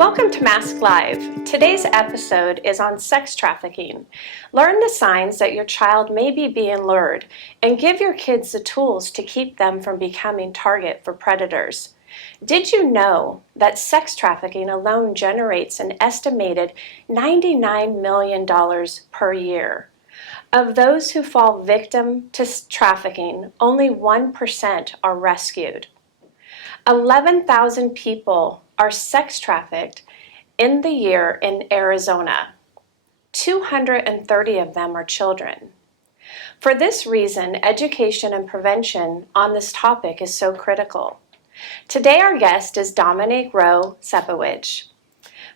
Welcome to Mask Live. Today's episode is on sex trafficking. Learn the signs that your child may be being lured and give your kids the tools to keep them from becoming target for predators. Did you know that sex trafficking alone generates an estimated $99 million per year? Of those who fall victim to trafficking, only 1% are rescued. 11,000 people are sex trafficked in the year in Arizona. 230 of them are children. For this reason, education and prevention on this topic is so critical. Today our guest is Dominique Sepowitz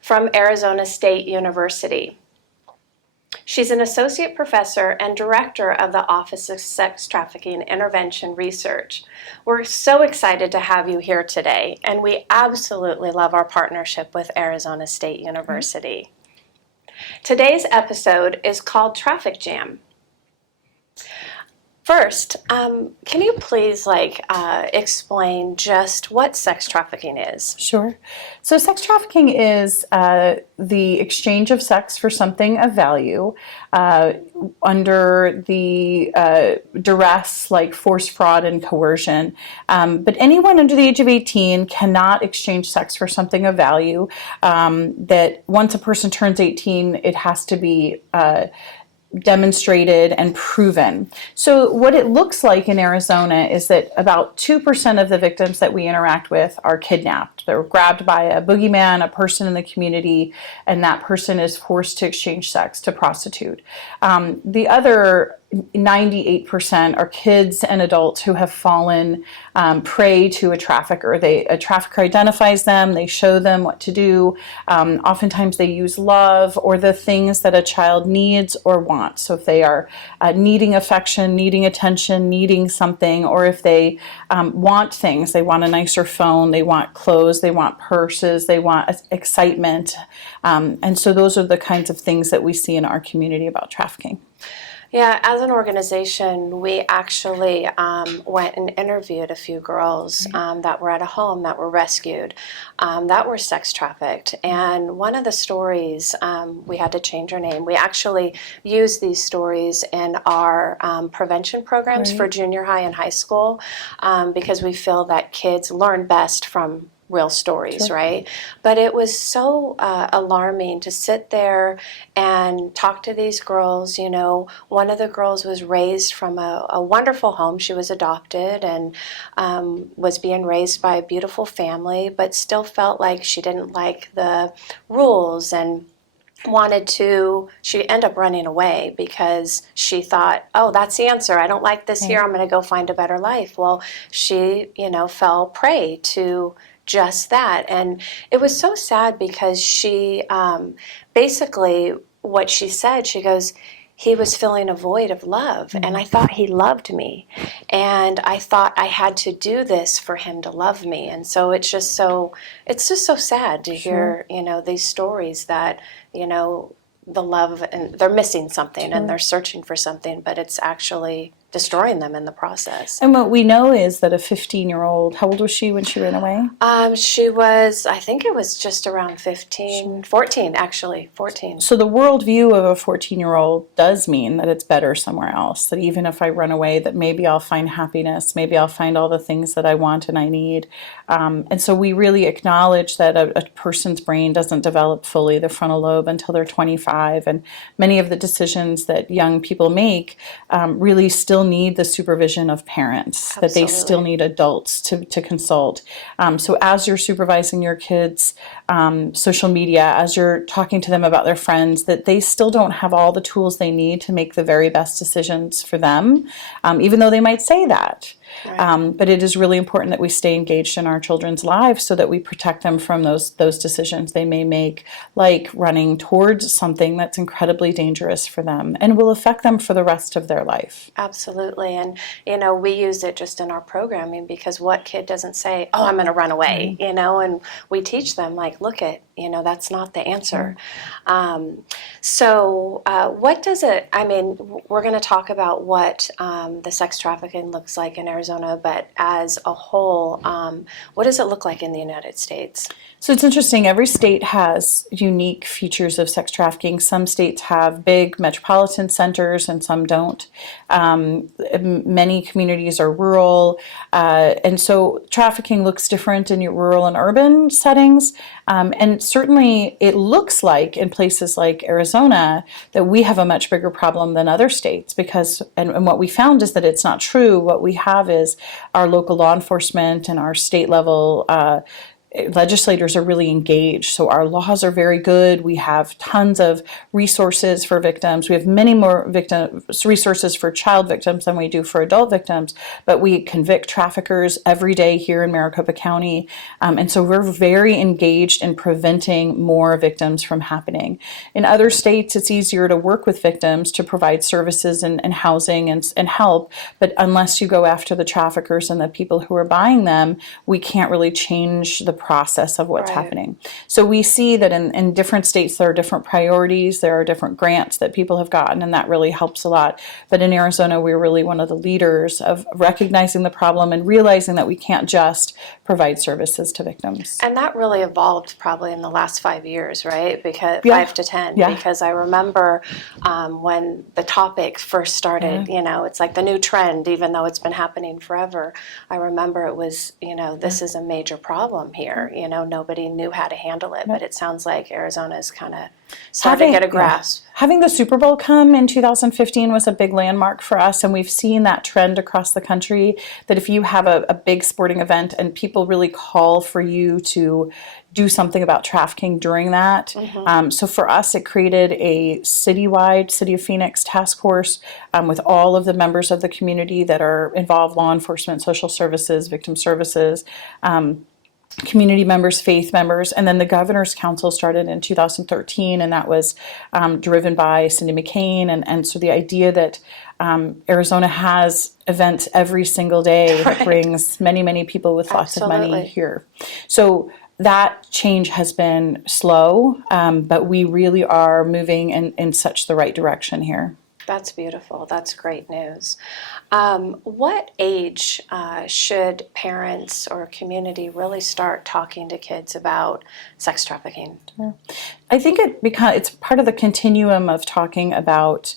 from Arizona State University. She's an associate professor and director of the Office of Sex Trafficking Intervention Research. We're so excited to have you here today, and we absolutely love our partnership with Arizona State University. Today's episode is called Traffic Jam. First, can you please explain just what sex trafficking is? Sure. So sex trafficking is the exchange of sex for something of value under the duress, like force, fraud, and coercion. But anyone under the age of 18 cannot exchange sex for something of value. That once a person turns 18, it has to be demonstrated and proven. So what it looks like in Arizona is that about 2% of the victims that we interact with are kidnapped. They're grabbed by a boogeyman, a person in the community, and that person is forced to exchange sex to prostitute. The other 98% are kids and adults who have fallen prey to a trafficker. A trafficker identifies them, they show them what to do. Oftentimes they use love or the things that a child needs or wants. So if they are needing affection, needing attention, needing something, or if they want things, they want a nicer phone, they want clothes, they want purses, they want excitement. And so those are the kinds of things that we see in our community about trafficking. Yeah, as an organization, we actually went and interviewed a few girls that were at a home that were rescued, that were sex trafficked. And one of the stories, we had to change her name. We actually use these stories in our prevention programs for junior high and high school because we feel that kids learn best from real stories, right? But it was so alarming to sit there and talk to these girls. You know, one of the girls was raised from a wonderful home. She was adopted and was being raised by a beautiful family, but still felt like she didn't like the rules and she ended up running away because she thought, oh, that's the answer. I don't like this here. I'm going to go find a better life. Well, she, fell prey to just that. And it was so sad because she, basically what she said, she goes, he was filling a void of love, and I thought he loved me, and I thought I had to do this for him to love me. And so it's just so sad to hear, these stories that, the love, and they're missing something and they're searching for something, but it's actually destroying them in the process. And what we know is that a 15-year-old, how old was she when she ran away? She was, I think it was just around 14 actually. So the worldview of a 14-year-old does mean that it's better somewhere else, that even if I run away, that maybe I'll find happiness, maybe I'll find all the things that I want and I need. And so we really acknowledge that a person's brain doesn't develop fully, the frontal lobe, until they're 25. And many of the decisions that young people make really still need the supervision of parents, that they still need adults to consult. So as you're supervising your kids' social media, as you're talking to them about their friends, that they still don't have all the tools they need to make the very best decisions for them, even though they might say that. Right. But it is really important that we stay engaged in our children's lives so that we protect them from those decisions they may make, like running towards something that's incredibly dangerous for them and will affect them for the rest of their life. Absolutely. And, we use it just in our programming because what kid doesn't say, oh, I'm going to run away, and we teach them, like, look at, that's not the answer. So what does it, we're going to talk about what the sex trafficking looks like in Arizona. Arizona, but as a whole, what does it look like in the United States? So it's interesting. Every state has unique features of sex trafficking. Some states have big metropolitan centers and some don't. Many communities are rural. And so trafficking looks different in your rural and urban settings. And certainly it looks like in places like Arizona that we have a much bigger problem than other states because, and what we found is that it's not true. What we have is our local law enforcement and our state level legislators are really engaged. So our laws are very good. We have tons of resources for victims. We have many more resources for child victims than we do for adult victims, but we convict traffickers every day here in Maricopa County. And so we're very engaged in preventing more victims from happening. In other states, it's easier to work with victims to provide services and housing and help, but unless you go after the traffickers and the people who are buying them, we can't really change the process of what's happening. So we see that in different states there are different priorities, there are different grants that people have gotten, and that really helps a lot. But in Arizona, we're really one of the leaders of recognizing the problem and realizing that we can't just provide services to victims. And that really evolved probably in the last 5 years, right? Because 5 to 10. Yeah. Because I remember when the topic first started, you know, it's like the new trend, even though it's been happening forever. I remember it was, you know, this is a major problem here. You know, nobody knew how to handle it, but it sounds like Arizona's kind of starting to get a grasp. Having the Super Bowl come in 2015 was a big landmark for us, and we've seen that trend across the country, that if you have a big sporting event and people really call for you to do something about trafficking during that. So for us, it created a citywide City of Phoenix task force with all of the members of the community that are involved, law enforcement, social services, victim services, community members, faith members, and then the Governor's Council started in 2013, and that was driven by Cindy McCain, and so the idea that Arizona has events every single day that brings many, many people with lots of money here. So that change has been slow, but we really are moving in such the right direction here. That's beautiful. That's great news. What age should parents or community really start talking to kids about sex trafficking? I think it's part of the continuum of talking about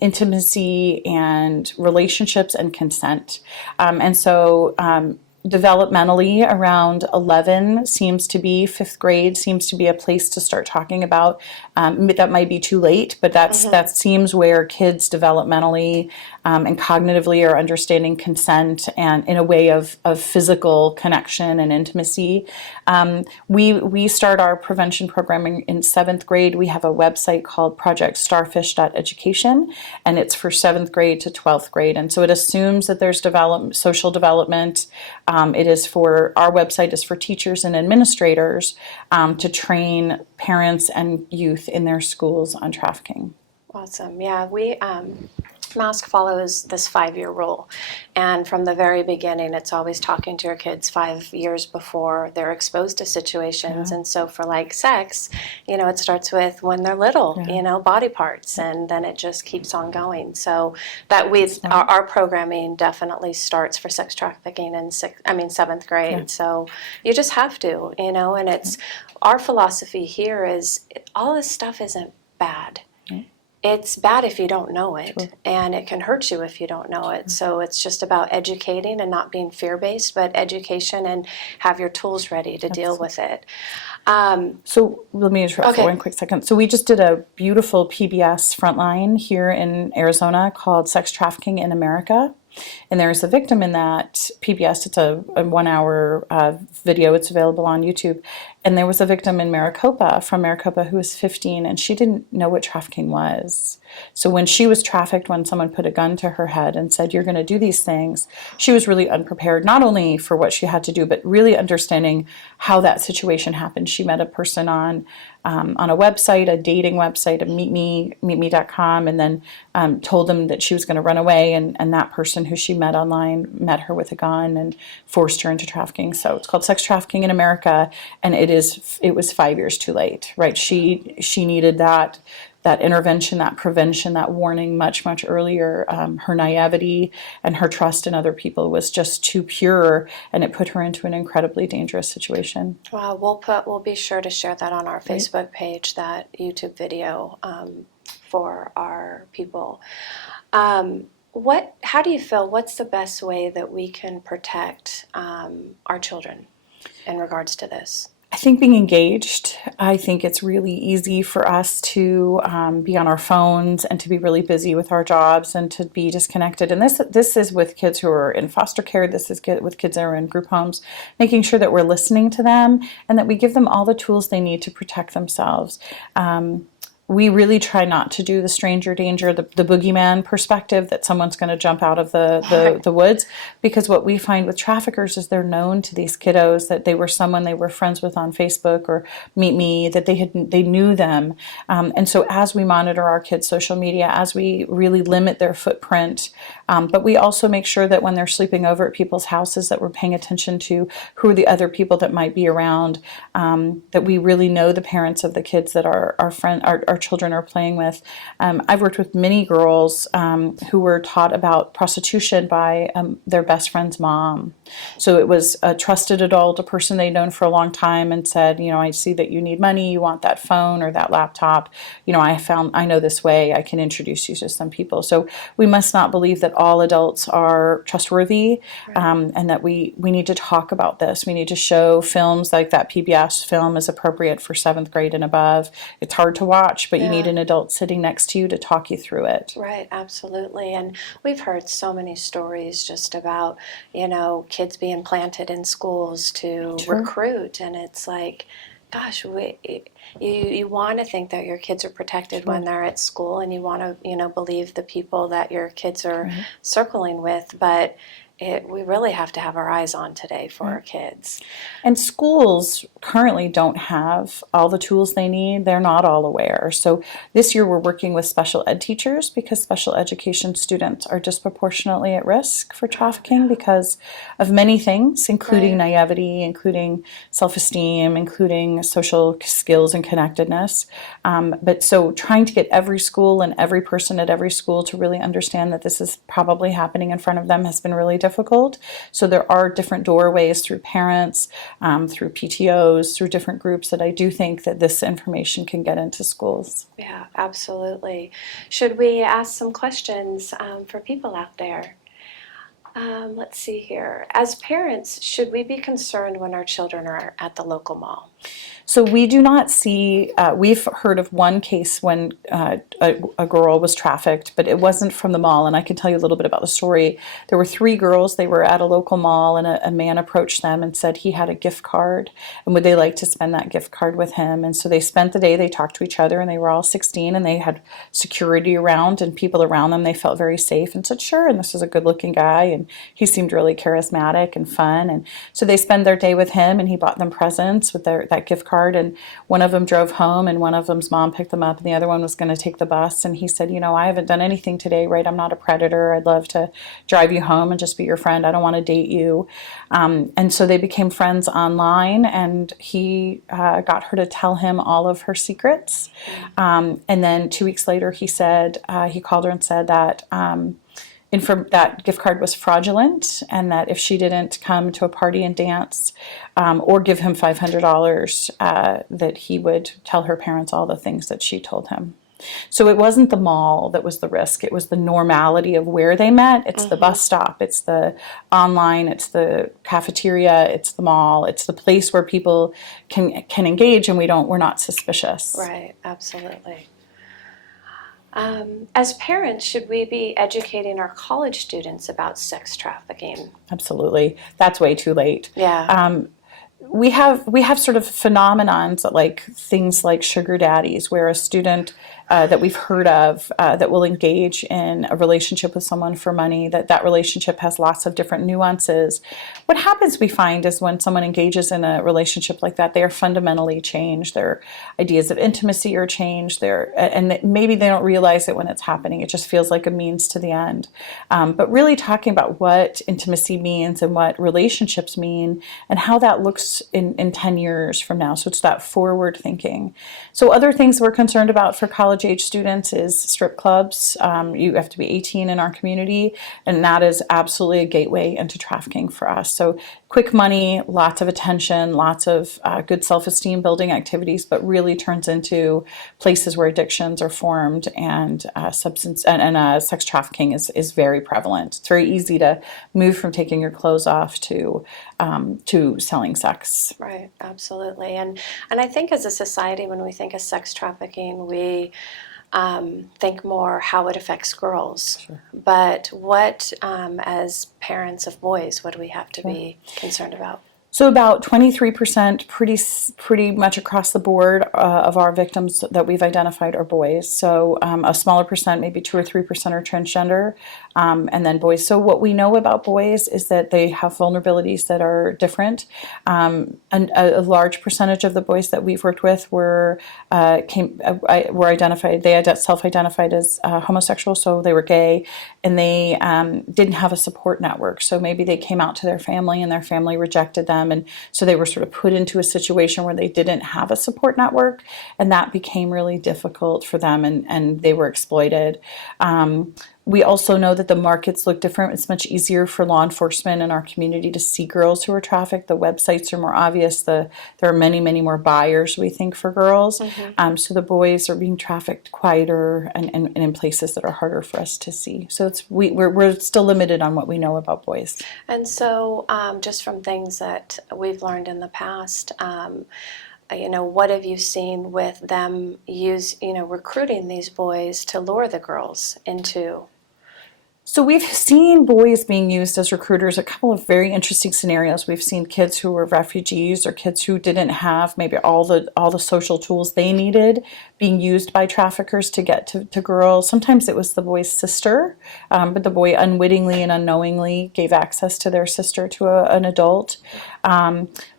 intimacy and relationships and consent. And so developmentally around 11 seems to be, 5th grade seems to be a place to start talking about. That might be too late, but that seems where kids developmentally and cognitively are understanding consent and in a way of physical connection and intimacy. We start our prevention programming in 7th grade. We have a website called projectstarfish.education, and it's for 7th grade to 12th grade. And so it assumes that there's social development. Our website is for teachers and administrators to train parents and youth in their schools on trafficking. Awesome. Yeah, we MASC follows this 5-year rule, and from the very beginning, it's always talking to your kids 5 years before they're exposed to situations. And so for like sex, you know, it starts with when they're little, you know, body parts, and then it just keeps on going. So that our programming definitely starts for sex trafficking in 7th grade. So you just have to, you know, and it's our philosophy here is all this stuff isn't bad. It's bad if you don't know it, and it can hurt you if you don't know it. So it's just about educating and not being fear-based, but education and have your tools ready to deal with it. So let me interrupt for one quick second. So we just did a beautiful PBS Frontline here in Arizona called Sex Trafficking in America. And there's a victim in that PBS. It's a 1-hour video. It's available on YouTube. And there was a victim from Maricopa, who was 15, and she didn't know what trafficking was. So when she was trafficked, when someone put a gun to her head and said, "You're going to do these things," she was really unprepared, not only for what she had to do, but really understanding how that situation happened. She met a person on a website, a dating website, meetme.com, and then told them that she was going to run away, and that person who she met online met her with a gun and forced her into trafficking. So it's called Sex Trafficking in America, and it was 5 years too late, right? She needed that that intervention, that prevention, that warning much, much earlier. Her naivety and her trust in other people was just too pure, and it put her into an incredibly dangerous situation. Wow, we'll be sure to share that on our Facebook page, that YouTube video for our people. How do you feel? What's the best way that we can protect our children in regards to this? I think being engaged. I think it's really easy for us to be on our phones and to be really busy with our jobs and to be disconnected. And this is with kids who are in foster care. This is with kids that are in group homes, making sure that we're listening to them and that we give them all the tools they need to protect themselves. We really try not to do the stranger danger, the boogeyman perspective that someone's going to jump out of the woods, because what we find with traffickers is they're known to these kiddos, that they were someone they were friends with on Facebook or Meet Me, that they knew them. And so as we monitor our kids' social media, as we really limit their footprint, but we also make sure that when they're sleeping over at people's houses that we're paying attention to who are the other people that might be around, that we really know the parents of the kids that our children are playing with. I've worked with many girls who were taught about prostitution by their best friend's mom. So it was a trusted adult, a person they'd known for a long time, and said, I see that you need money, you want that phone or that laptop. I know this way, I can introduce you to some people. So we must not believe that all adults are trustworthy, and that we need to talk about this. We need to show films like that PBS film is appropriate for 7th grade and above. It's hard to watch, but you need an adult sitting next to you to talk you through it. Right, absolutely. And we've heard so many stories just about, kids being planted in schools to recruit. And it's like, gosh, you want to think that your kids are protected when they're at school, and you want to, believe the people that your kids are circling with. But we really have to have our eyes on today for our kids. And schools currently don't have all the tools they need. They're not all aware. So this year we're working with special ed teachers, because special education students are disproportionately at risk for trafficking because of many things, including naivety, including self-esteem, including social skills and connectedness. But so trying to get every school and every person at every school to really understand that this is probably happening in front of them has been really difficult. So there are different doorways through parents, through PTOs, through different groups, that I do think that this information can get into schools. Yeah, absolutely. Should we ask some questions for people out there? Let's see here. As parents, should we be concerned when our children are at the local mall? So we do not see, we've heard of one case when a girl was trafficked, but it wasn't from the mall, and I can tell you a little bit about the story. There were 3 girls, they were at a local mall, and a man approached them and said he had a gift card, and would they like to spend that gift card with him? And so they spent the day, they talked to each other, and they were all 16, and they had security around and people around them. They felt very safe and said, sure, and this is a good-looking guy, and he seemed really charismatic and fun, and so they spent their day with him, and he bought them presents with that gift card. And one of them drove home, and one of them's mom picked them up, and the other one was going to take the bus. And he said, I haven't done anything today, right? I'm not a predator. I'd love to drive you home and just be your friend. I don't want to date you. And so they became friends online, and he got her to tell him all of her secrets. And then 2 weeks later, he said, he called her and said that that gift card was fraudulent, and that if she didn't come to a party and dance or give him $500, that he would tell her parents all the things that she told him. So it wasn't the mall that was the risk. It was the normality of where they met. It's the bus stop. It's the online. It's the cafeteria. It's the mall. It's the place where people can engage, and we're not suspicious. Right, absolutely. As parents, should we be educating our college students about sex trafficking? Absolutely. That's way too late. Yeah. We have sort of phenomenons like things like sugar daddies, where a student that we've heard of that will engage in a relationship with someone for money, that relationship has lots of different nuances. What happens, we find, is when someone engages in a relationship like that, they are fundamentally changed. Their ideas of intimacy are changed. And maybe they don't realize it when it's happening. It just feels like a means to the end. But really talking about what intimacy means and what relationships mean and how that looks in 10 years from now. So it's that forward thinking. So other things we're concerned about for college college age students is strip clubs. You have to be 18 in our community, and that is absolutely a gateway into trafficking for us. So quick money, lots of attention, lots of good self-esteem building activities, but really turns into places where addictions are formed, and sex trafficking is very prevalent. It's very easy to move from taking your clothes off to selling sex. Right, absolutely. And I think as a society, when we think of sex trafficking, we think more how it affects girls. Sure. But what, as parents of boys, what do we have to be concerned about? So about 23%, pretty much across the board, of our victims that we've identified are boys. So a smaller percent, maybe 2 or 3%, are transgender, and then boys. So what we know about boys is that they have vulnerabilities that are different. And a large percentage of the boys that we've worked with were identified. They self-identified as homosexual, so they were gay, and they didn't have a support network. So maybe they came out to their family, and their family rejected them. And so they were sort of put into a situation where they didn't have a support network, and that became really difficult for them, and they were exploited. We also know that the markets look different. It's much easier for law enforcement in our community to see girls who are trafficked. The websites are more obvious. There are many, many more buyers, we think, for girls. Mm-hmm. So the boys are being trafficked quieter and in places that are harder for us to see. So we're still limited on what we know about boys. And so, just from things that we've learned in the past, what have you seen with them recruiting these boys to lure the girls into? So we've seen boys being used as recruiters, a couple of very interesting scenarios. We've seen kids who were refugees or kids who didn't have maybe all the social tools they needed being used by traffickers to get to girls. Sometimes it was the boy's sister, but the boy unwittingly and unknowingly gave access to their sister to an adult.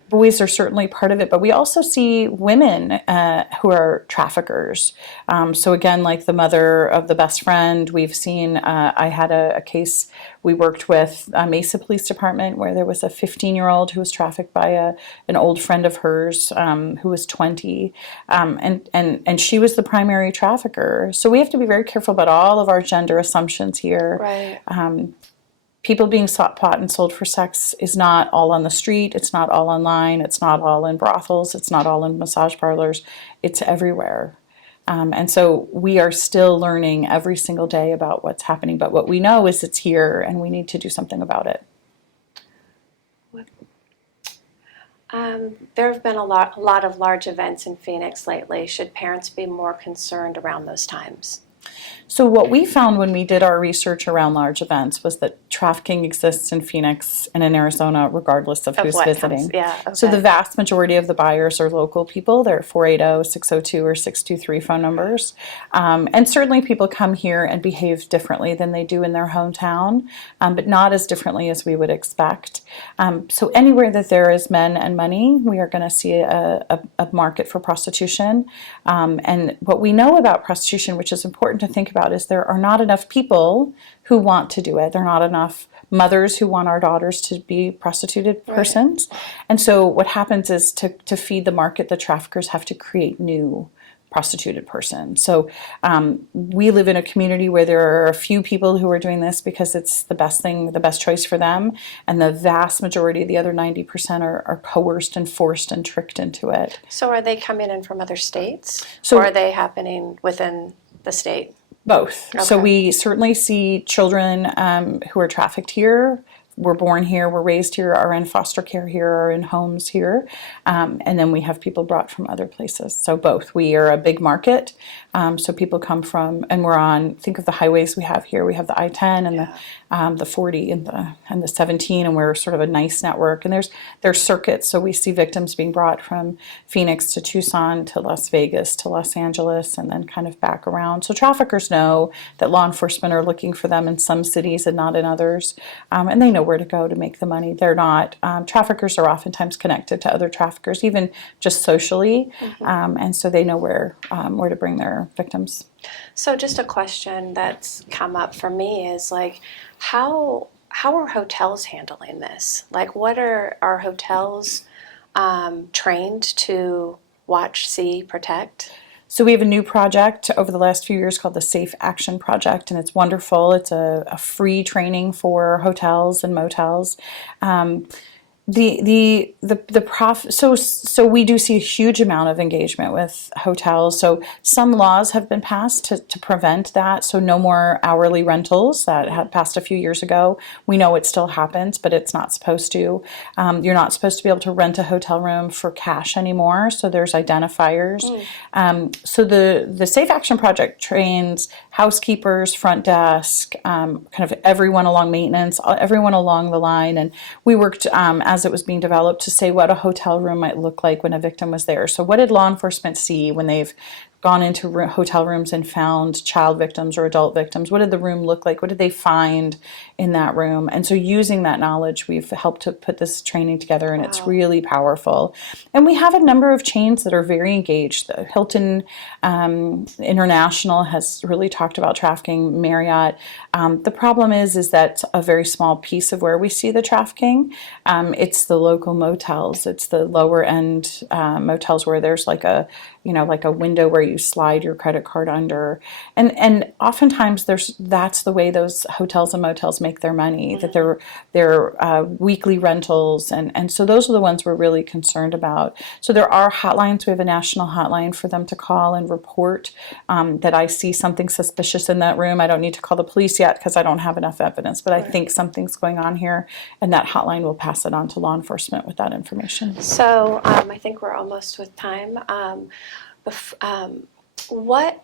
Boys are certainly part of it, but we also see women who are traffickers. So again, like the mother of the best friend, we've seen, I had a case we worked with Mesa Police Department where there was a 15-year-old who was trafficked by an old friend of hers who was 20, and she was the primary trafficker. So we have to be very careful about all of our gender assumptions here. Right. People being bought and sold for sex is not all on the street. It's not all online. It's not all in brothels. It's not all in massage parlors. It's everywhere. And so we are still learning every single day about what's happening. But what we know is it's here, and we need to do something about it. There have been a lot of large events in Phoenix lately. Should parents be more concerned around those times? So what we found when we did our research around large events was that trafficking exists in Phoenix and in Arizona regardless of who's visiting. Yeah, okay. So the vast majority of the buyers are local people. They're 480-602 or 623 phone numbers. And certainly people come here and behave differently than they do in their hometown, but not as differently as we would expect. So anywhere that there is men and money, we are going to see a market for prostitution. And what we know about prostitution, which is important to think about, is there are not enough people who want to do it. There are not enough mothers who want our daughters to be prostituted persons. Right. And so what happens is to feed the market, the traffickers have to create new prostituted persons. So we live in a community where there are a few people who are doing this because it's the best thing, the best choice for them. And the vast majority, the other 90%, are coerced and forced and tricked into it. So are they coming in from other states? So, or are they happening within the state? Both. Okay. So we certainly see children who are trafficked here, were born here, were raised here, are in foster care here, are in homes here. And then we have people brought from other places. So both. We are a big market. So people come from, and we're on, think of the highways we have here. We have the I-10 and the 40 and the 17, and we're sort of a nice network. And there's circuits. So we see victims being brought from Phoenix to Tucson to Las Vegas to Los Angeles and then kind of back around. So traffickers know that law enforcement are looking for them in some cities and not in others. And they know where to go to make the money. They're not, traffickers are oftentimes connected to other traffickers, even just socially. Mm-hmm. And so they know where to bring their victims. So just a question that's come up for me is like, how are hotels handling this? Like, what are hotels trained to watch, see, protect? So we have a new project over the last few years called the Safe Action Project, and it's wonderful. It's a free training for hotels and motels. So we do see a huge amount of engagement with hotels. So some laws have been passed to prevent that. So no more hourly rentals that had passed a few years ago. We know it still happens, but it's not supposed to. You're not supposed to be able to rent a hotel room for cash anymore. So there's identifiers. So the Safe Action Project trains housekeepers, front desk, kind of everyone along maintenance, everyone along the line. And we worked as it was being developed to say what a hotel room might look like when a victim was there. So what did law enforcement see when they've gone into hotel rooms and found child victims or adult victims? What did the room look like? What did they find in that room? And so using that knowledge, we've helped to put this training together, and it's really powerful. And we have a number of chains that are very engaged. The Hilton International has really talked about trafficking, Marriott. The problem is that a very small piece of where we see the trafficking. It's the local motels. It's the lower end motels where there's like a window where you slide your credit card under, and oftentimes that's the way those hotels and motels make their money. That they're weekly rentals, and so those are the ones we're really concerned about. So there are hotlines. We have a national hotline for them to call and report that I see something suspicious in that room. I don't need to call the police yet because I don't have enough evidence, but I think something's going on here, and that hotline will pass it on to law enforcement with that information. So I think we're almost with time. What,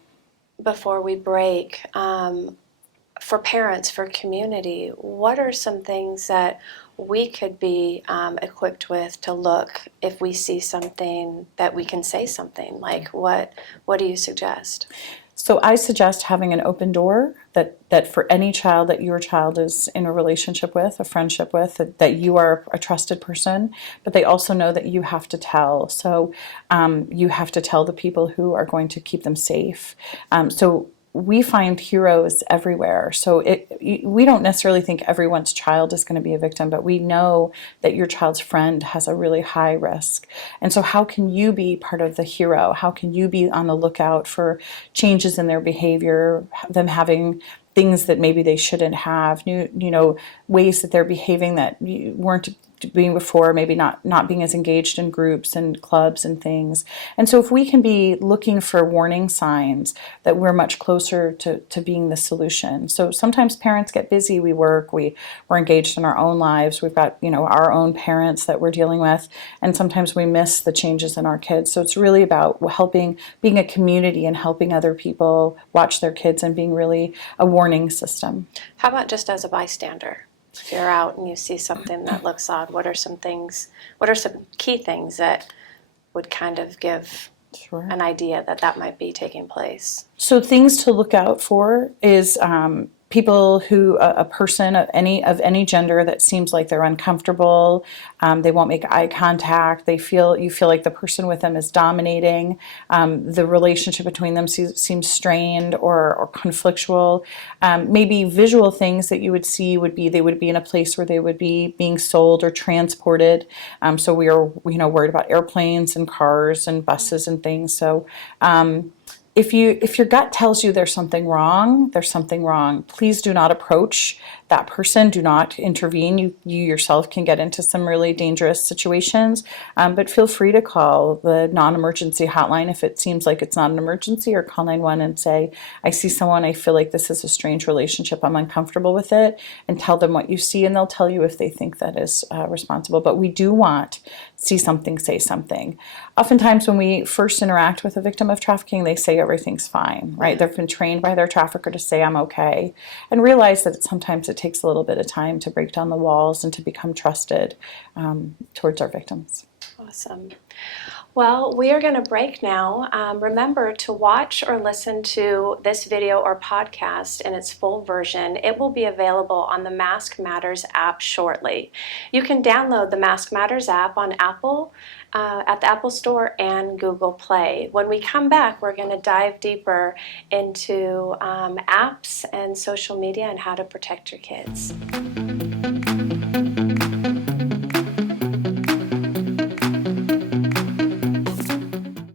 before we break, for parents, for community, what are some things that we could be equipped with to look if we see something that we can say something? Like what do you suggest? So I suggest having an open door that for any child that your child is in a relationship with, a friendship with, that you are a trusted person, but they also know that you have to tell. So you have to tell the people who are going to keep them safe. So we find heroes everywhere. So we don't necessarily think everyone's child is going to be a victim, but we know that your child's friend has a really high risk. And so how can you be part of the hero? How can you be on the lookout for changes in their behavior, them having things that maybe they shouldn't have, ways that they're behaving that you weren't being before, maybe not being as engaged in groups and clubs and things. And so if we can be looking for warning signs, that we're much closer to being the solution. So sometimes parents get busy, we work, we're engaged in our own lives, we've got our own parents that we're dealing with, and sometimes we miss the changes in our kids. So it's really about being a community and helping other people watch their kids and being really a warning system. How about just as a bystander? If you're out and you see something that looks odd, what are some key things that would kind of give an idea that might be taking place? So things to look out for is people who, a person of any gender that seems like they're uncomfortable, they won't make eye contact, you feel like the person with them is dominating, the relationship between them seems strained or conflictual. Maybe visual things that you would see would be they would be in a place where they would be being sold or transported. So we are worried about airplanes and cars and buses and things. So if your gut tells you there's something wrong, there's something wrong. Please do not approach that person. Do not intervene. You yourself can get into some really dangerous situations, but feel free to call the non-emergency hotline if it seems like it's not an emergency, or call 911 and say, I see someone, I feel like this is a strange relationship, I'm uncomfortable with it, and tell them what you see, and they'll tell you if they think that is responsible. But we do want see something, say something. Oftentimes when we first interact with a victim of trafficking, they say everything's fine, right? They've been trained by their trafficker to say, I'm okay, and realize that sometimes it takes a little bit of time to break down the walls and to become trusted towards our victims. Awesome. Well, we are going to break now. Remember to watch or listen to this video or podcast in its full version. It will be available on the Mask Matters app shortly. You can download the Mask Matters app on Apple, at the Apple Store and Google Play. When we come back, we're going to dive deeper into apps and social media and how to protect your kids.